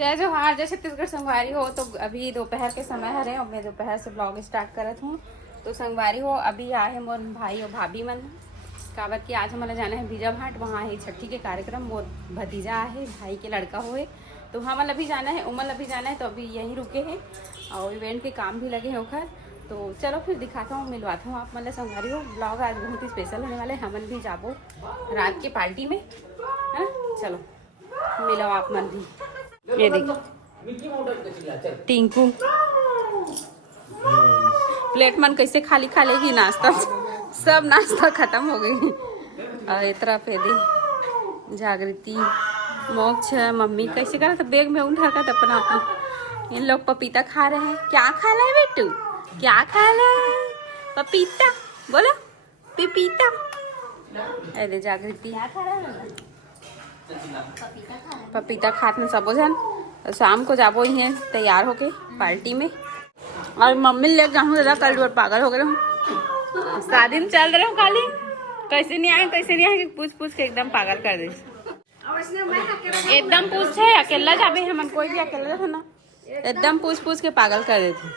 जय जोहार, जय छत्तीसगढ़ संगवारी हो। तो अभी दोपहर के समय है और मैं दोपहर से ब्लॉग स्टार्ट करत हूँ। तो संगवारी हो अभी आए हैं मोर भाई और भाभी मन काबर कि आज हमारा जाना है बीजा भाट। वहाँ है छठी के कार्यक्रम, वो भतीजा है भाई के लड़का हुए तो हमल अभी जाना है, उमल अभी जाना है। तो अभी यहीं रुके हैं और इवेंट के काम भी लगे हैं उखर। तो चलो फिर दिखाता हूँ, मिलवाता हूँ आप मतलब संगवारी हो। ब्लॉग आज बहुत ही स्पेशल होने वाले, हमन भी जाबो रात के पार्टी में है। चलो मिलो आप मन भी। ये देखो टिंकू प्लेट मन कैसे खाली खा लेगी, नाश्ता सब नाश्ता खत्म हो गई। और इतना पे दी जागृति मोक्ष मम्मी कैसे करा था, बैग में उठा कर अपना अपना। इन लोग पपीता खा रहे हैं। क्या खा रहे है बेटू, क्या खा रहे है? पपीता बोलो, पपीता। अरे जागृति पपीता खाते सबो जन। शाम को जाबो ही है तैयार होके पार्टी में। और मम्मी ले जाऊँ दादा, कल पागल हो गए हूँ। शादी में चल रहे हो खाली कैसे नहीं आए पूछ पूछ के एकदम पागल कर दे। एकदम पूछ है अकेला जाबे है मन, कोई भी अकेला था ना, एकदम पूछ पूछ के पागल कर देते।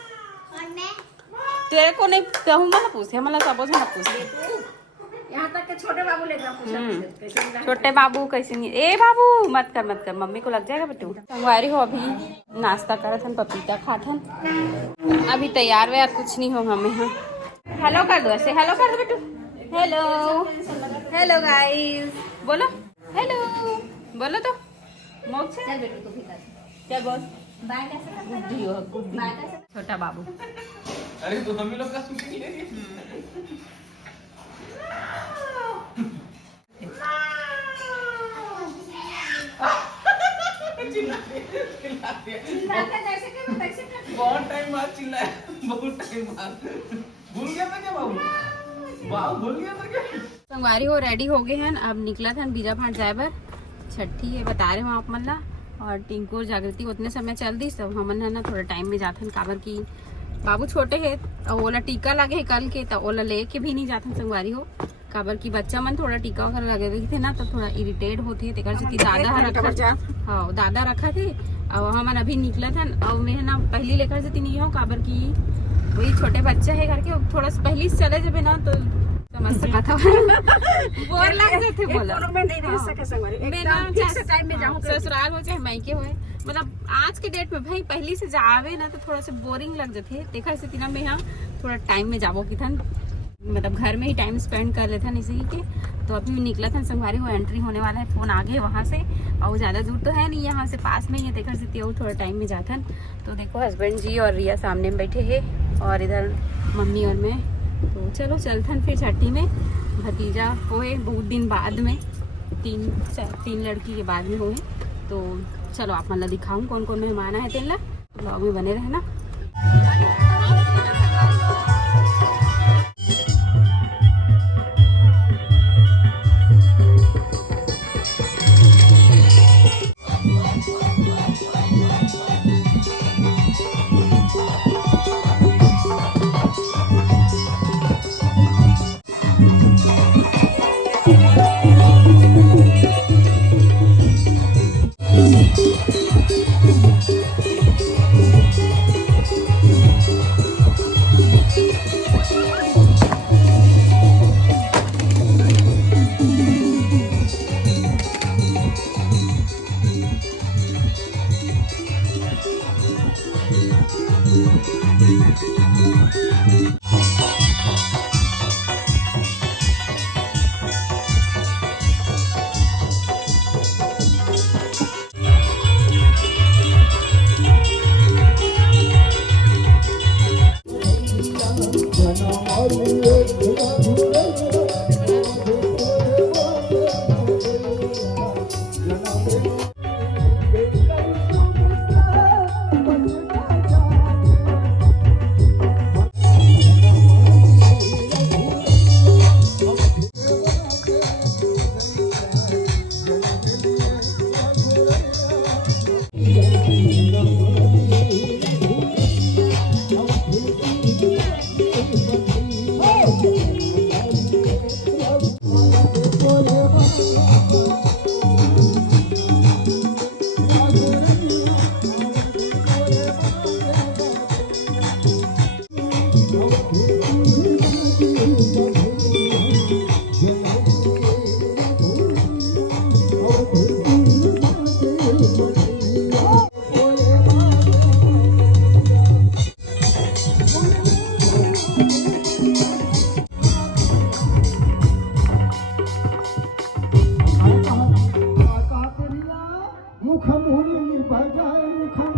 तेरे को नहीं कहूँ ना पूछे मतलब सबो से ना पूछे। यहाँ तक के छोटे बाबू ले छोटे बाबू कैसे नहीं। ए बाबू मत कर मम्मी को लग जाएगा बेटू। संगवारी हो अभी नाश्ता करत हन, पपीता खात हन। अभी तैयार व्यार कुछ नहीं हो हमें। हाँ हेलो कर दो, ऐसे हेलो कर दो बेटू। हेलो हेलो गाइस बोलो, हेलो बोलो तो। मोक्ष चल बेटू तू भी कर। क्या बोल बाय कैसे गुड्डी हो गुड्डी। बाय कैसे छोटा बाबू। अरे तो हम ही लोग का शूटिंग ले रही बहुत टाइम बाद चिल्लाया, बहुत टाइम बाद। भूल गया था क्या बाबू? बाबू भूल गया था क्या? संगवारी हो रेडी हो गए हैं, अब निकला था बीजा भाट जाए बर। छठी है बता रहे हो आप मल्ला। और टिंकू और जागृति उतने समय चल दी सब हमन है ना थोड़ा टाइम में जाते हैं काबर की बाबू छोटे है और ओला टीका लगे है कल के, तो ओला लेके भी नहीं जाते संगवारी हो काबर की बच्चा मन थोड़ा टीका वगैरह लगे हुए थे ना तो थोड़ा इरिटेट होते है। दादा रखा थे और हमन अभी निकला था और मैं ना पहली लेकर से नहीं हो काबर की वही छोटे बच्चा है करके थोड़ा पहली से चले जब ना तो समझ सका था। बोर लग गए थे बोला मैं नहीं रह सके संगवारी, एकदम फिक्स टाइम में जाऊं। ससुराल हो चाहे मायके हो, मतलब आज के डेट में भाई पहली से जावे ना तो थोड़ा सा बोरिंग लग जाते। देखा से तीना में यहाँ थोड़ा टाइम में जाबो की था, मतलब घर में ही टाइम स्पेंड कर लेता इसी के। तो अभी निकला था संगवारी हो, एंट्री होने वाला है, फोन आगे वहाँ से और ज़्यादा दूर तो है नहीं, यहाँ से पास में ही है। देखा से थोड़ा टाइम में जाता। तो देखो हस्बैंड जी और रिया सामने में बैठे हैं और इधर मम्मी और मैं। तो चलो चलथन फिर छठी में। भतीजा होए बहुत दिन बाद में, तीन लड़की के बाद में होए। तो चलो आप मतलब दिखाऊँ कौन कौन मेहमान आए तेन ला, ब्लॉग में बने रहना।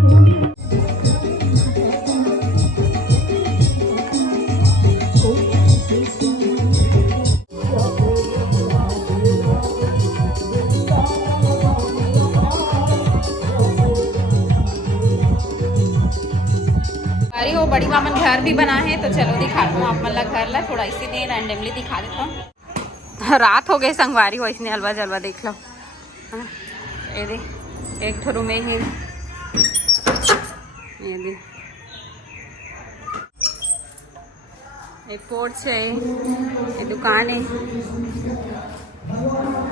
अरे वो बड़ी मामन घर भी बना है तो चलो दिखाता हूँ आप मतलब घर ला थोड़ा इसीलिए रैंडमली दिखा देता हूँ। रात हो गई संगवारी हो इसने हलवा जलवा देख लो है ना। ये दे एक ठो रूम है ये दे एक पोर्च है ये दुकान है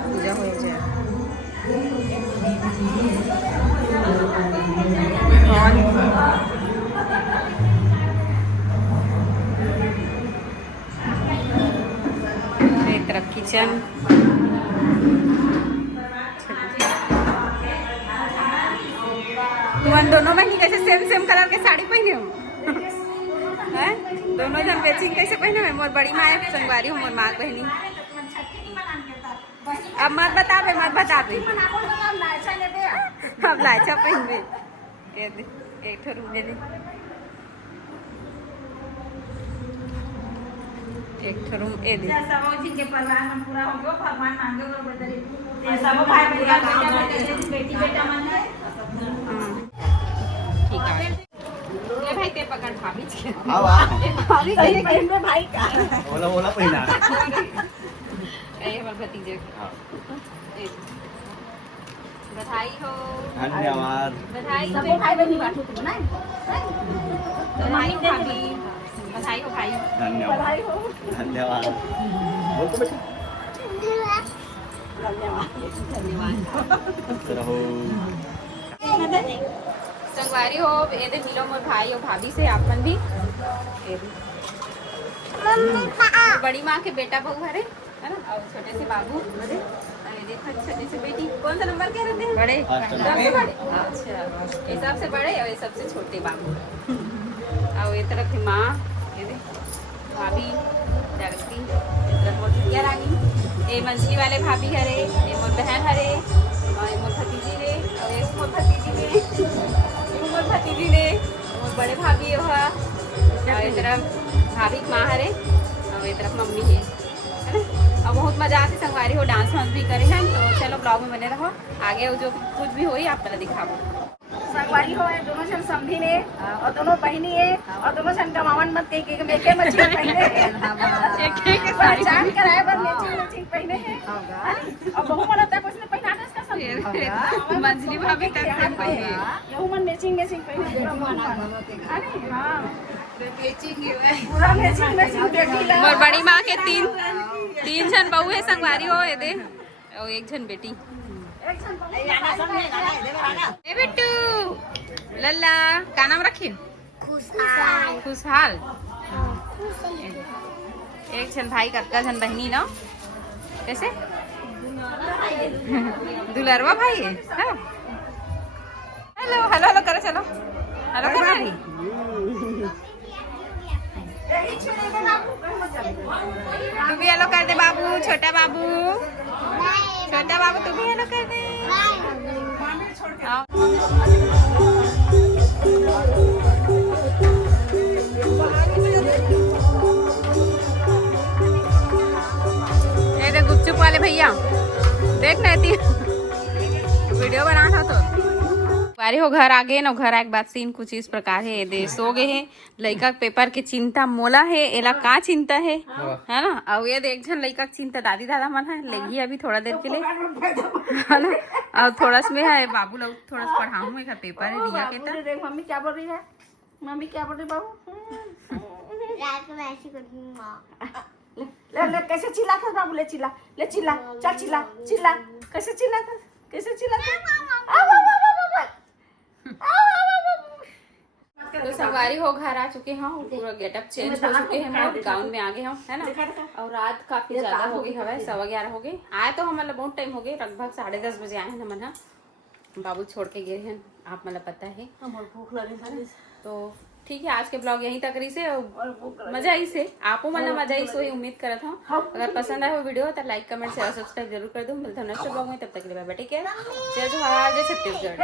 पूजा हो जाए एक तरफ किचन तुम दोनों बहनी कैसे सेम सेम कलर के साड़ी पहने हो हैं? दोनों जन मैचिंग कैसे पहने हुए मोर बड़ी माँ संगवारी हो मोर माँ बहनी। अब मत बता दे अब लाचा पहन दे एक ठो रूम दे एक ठो रूम ए दे के परिवार में पूरा हो गयो फरमान मांगे और बदले सब भाई बेटा बेटी बेटा मन है ठीक है ले भाई ते पकड़ भाभी के भाभी कहीं कहीं में भाई का ओला पहिला ए हमर भतीजे बधाई हो धन्यवाद बधाई सब भाई बहनी बांटो तुम ना बधाई हो भाभी बधाई हो भाई धन्यवाद भाई हो धन्यवाद बोल तो बेटा रहो संगवारी हो ये दे मिलो मोर भाई और भाभी से आपन भी बड़ी माँ के बेटा बहू हरे है ना और छोटे से बाबू छोटे से बेटी कौन सा नंबर कह रहे थे बड़े सबसे बड़े अच्छा ये सबसे बड़े और ये सबसे छोटे बाबू और ये तरफ की माँ ये दे भाभी जागृति इस तरफ मोर भैया रानी ये मंजली वाले भाभी हरे ये मोर बहन हरे और ये मोर भतीजी रे और ये मोर भतीजी रे मोर भतीजी रे मोर बड़े भाभी हुआ और ये तरफ भाभी माँ हरे और ये तरफ मम्मी है ना। और बहुत मजा आती संगवारी हो डांस वांस भी करे हैं तो चलो ब्लॉग में बने रहो आगे जो कुछ भी हो आप पहले दिखाओ। संगवारी हो दोनों जन समधी ने और दोनों बहनी है और दोनों जन कमावन मत के मेके मछली पहने एक पहचान कराए बर मैचिंग पहने हैं और बहु मन तक उसने पहना था इसका सब मंजली भाभी तक से पहने यहू मन मैचिंग पहने अरे हां पूरा मैचिंग बेटी ला मोर बड़ी माँ के तीन जन बहू है संगवारी हो ये दे और एक जन बेटी एक जन गाना ए बिट्टू लल्ला का नाम रखी खुशहाल एक जन भाई कतका जन बहनी ना कैसे दुलरवा भाई है हेलो हेलो हेलो करो चलो हेलो कर रही तू भी हेलो कर दे बाबू छोटा बाबू तू भी हेलो कर दे ये देख गुपचुप वाले भैया देख नहीं वीडियो बना था तो बारी हो घर आ गए ना घर आए के बाद सीन कुछ इस प्रकार है दे सो गए हैं लड़का पेपर के चिंता मोला है एला का चिंता है ना। और ये देख जन लड़का चिंता दादी दादा मन है लगी अभी थोड़ा देर के लिए है ना। और थोड़ा सा में है बाबू लोग थोड़ा सा पढ़ाऊँ एक पेपर है दिया के तो देख मम्मी क्या बोल रही है मम्मी क्या बोल रही बाबू ले कैसे चिल्ला था बाबू ले चिल्ला चल चिल्ला कैसे चिल्ला तो सवारी हो घर आ चुके हैं पूरा गेटअप चेंज हो चुके हैं और गाउन में आ गए हम है ना। और रात काफी ज्यादा हो गई हवा 11:15 हो गए आए तो हम मतलब बहुत टाइम हो गए लगभग 10:30 बजे आए हैं मन बाबू छोड़ के गए हैं आप मतलब पता है भूख लगी तो ठीक है आज के ब्लॉग यहीं तक रही से मजा आई से आपको मतलब मजा आई सो ही उम्मीद करा था। अगर पसंद आए वो वीडियो तो लाइक कमेंट शेयर सब्सक्राइब जरूर कर दो। मिलता हूँ नेक्स्ट ब्लॉग में तब तक के लिए बाय बाय टेक केयर जय जोहार जय छत्तीसगढ़।